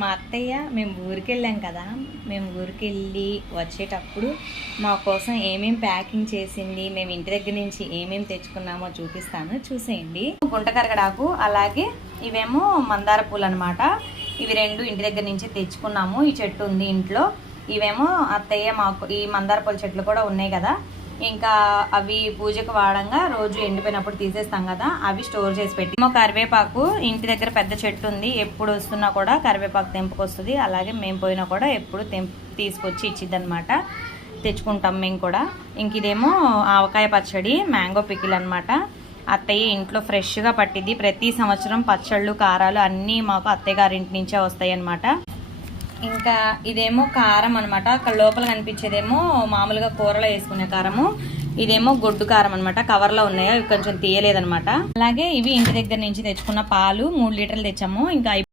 మా అత్తయ్య మేము ఊరికి వెళ్ళాం కదా మేము ఊరికి వెళ్ళి వచ్చేటప్పుడు మా కోసం ఏమేమి ప్యాకింగ్ చేసింది మేము ఇంటి దగ్గర నుంచి ఏమేమి తెచ్చుకున్నామో చూపిస్తాను చూసేయండి. గుంటకరగడాకు అలాగే ఇవేమో మందార పూలు అనమాట ఇవి రెండు ఇంటి దగ్గర నుంచి తెచ్చుకున్నాము ఈ చెట్టు ఉంది ఇంట్లో. ఇవేమో అత్తయ్య మాకు ఈ మందార పూల చెట్లు కూడా ఉన్నాయి కదా ఇంకా అవి పూజకు వాడంగా రోజు ఎండిపోయినప్పుడు తీసేస్తాం కదా అవి స్టోర్ చేసి పెట్టి. మా కరివేపాకు ఇంటి దగ్గర పెద్ద చెట్టు ఉంది ఎప్పుడు వస్తున్నా కూడా కరివేపాకు తెంపుకొస్తుంది. అలాగే మేము పోయినా కూడా ఎప్పుడు తెంపు తీసుకొచ్చి ఇచ్చిద్ది అనమాట తెచ్చుకుంటాం మేము కూడా. ఇంక ఇదేమో ఆవకాయ పచ్చడి మ్యాంగో పికిల్ అనమాట అత్తయ్య ఇంట్లో ఫ్రెష్గా పట్టిద్ది. ప్రతి సంవత్సరం పచ్చళ్ళు కారాలు అన్నీ మాకు అత్తయ్య గారింటి నుంచే వస్తాయి అనమాట ఇంకా ఇదేమో కారం అనమాట అక్కడ లోపల కనిపించేదేమో మామూలుగా కూరలో వేసుకునే కారము. ఇదేమో గొడ్డు కారం అనమాట కవర్లో ఉన్నాయి అవి కొంచెం తీయలేదన్నమాట. అలాగే ఇవి ఇంటి దగ్గర నుంచి తెచ్చుకున్న పాలు మూడు లీటర్లు తెచ్చాము. ఇంకా